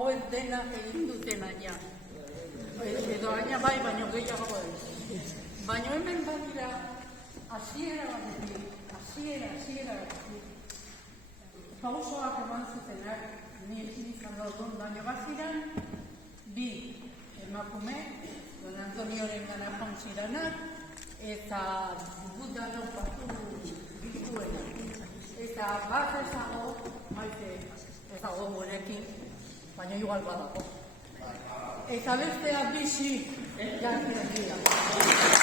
hauek dena egin dutena ja. Edo aina bai, baino gehiago bai. Baina hemen badira, hasiera batetik, pausoak eman zutenak, ni izan daudun, baina baziran, bi emakume, Don Antonioren gana joan ziranak, eta gudanok batu dituenak. Eta bat ezago, maite ezago gurekin, baina igual badago. Eta bestea bizi, jarri dira.